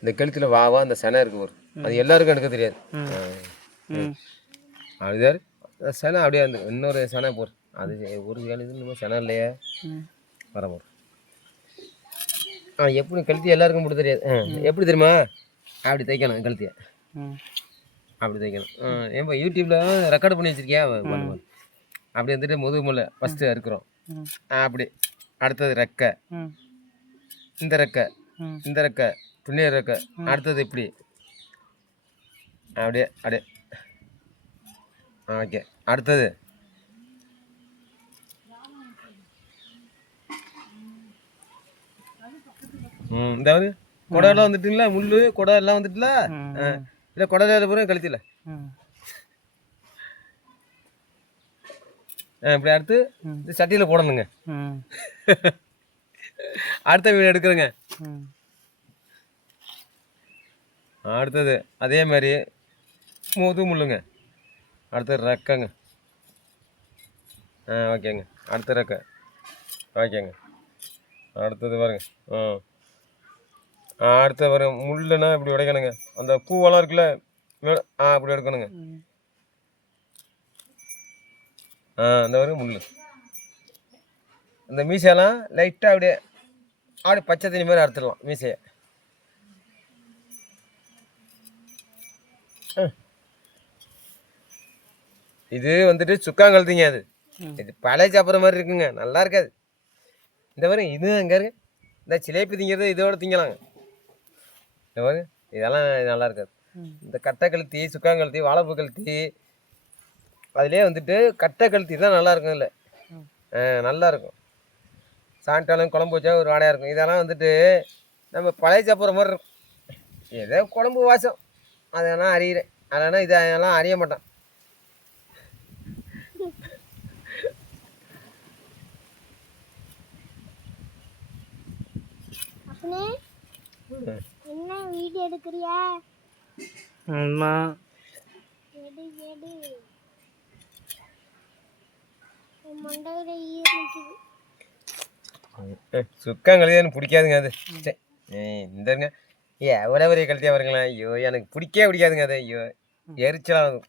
இந்த கழுத்தில் வா அந்த செனை இருக்கு ஒரு அது எல்லாருக்கும் எடுக்க தெரியாது. அப்படிதாரு செனை அப்படியே வந்து இன்னொரு செனை போர் அது ஒரு கழுத்து இன்னும் செனை இல்லையே வர போர். எப்படி கழுத்தி எல்லாருக்கும் போட்டு தெரியாது. எப்படி தெரியுமா? அப்படி தைக்கணும் கழுத்தியை, அப்படி தைக்கணும். ஏன்பா யூடியூப்பில் ரெக்கார்டு பண்ணி வச்சுருக்கியா? அப்படி வந்துட்டு முதுகுமுல்லை ஃபஸ்ட்டு இருக்கிறோம். அப்படி அடுத்தது ரெக்கை, இந்த ரெக்கை, இந்த ரெக்கை, துணியர் ரெக்கை, அடுத்தது இப்படி அப்படியே அப்படியே. ஓகே, அடுத்தது இந்த கொடையெல்லாம் வந்துட்டுங்களா? முள் கொடை எல்லாம் வந்துட்டுல? இல்லை கொடையில பூரா கழுத்தில இப்படி அடுத்து இந்த சட்டியில் போடணுங்க. அடுத்த வீடு எடுக்கிறேங்க. அடுத்தது அதே மாதிரி முது முள்ளுங்க. அடுத்தது ரெக்கைங்க. ஓகேங்க, அடுத்த ரெக்கை. ஓகேங்க, அடுத்தது பாருங்க. அடுத்த பாருங்க முள்ளுன்னா இப்படி உடைக்கணுங்க. அந்த பூவெல்லாம் இருக்குல்ல அப்படி எடுக்கணுங்க. இந்த பாருங்க முள். இந்த மீசையெல்லாம் லைட்டாக அப்படியே அப்படியே பச்சை தண்ணி மாதிரி அறுத்துடலாம் மீசையை. இது வந்துட்டு சுக்காங்கழுத்திங்க. அது இது பழைய சாப்பிட்ற மாதிரி இருக்குங்க, நல்லா இருக்காது. இந்த பாருங்க இது அங்கே இருக்கு. இந்த சிலேபி திங்கிறது இதோட திங்கலாங்க. இந்த பாருங்க இதெல்லாம் நல்லா இருக்காது. இந்த கட்டை கழுத்தி, சுக்காங்கழுத்தி, வாழைப்பூ கழுத்தி, அதுலேயே வந்துட்டு கட்டை கழுத்தி தான் நல்லா இருக்கும். இல்லை நல்லா இருக்கும். சாயங்காலம் குழம்பு வச்சா ஒரு வாடையாக இருக்கும். இதெல்லாம் வந்துட்டு நம்ம பழைய சாப்பிட்ற மாதிரி இருக்கும். ஏதோ குழம்பு வாசம் அதெல்லாம் அறியிறேன். அதனால் இதெல்லாம் அறிய மாட்டான். என்ன வீடியோ எடுக்கறியா? அம்மா எடு எடு. மண்டையில ஈரக்குது. சுக்காங்கழுதி எனக்கு பிடிக்காதுங்க. அது இந்தங்க எவ்வளோ பெரிய கழுத்தியாக வருங்களா? ஐயோ எனக்கு பிடிக்கவே பிடிக்காதுங்க. அது ஐயோ எரிச்சலாகும்.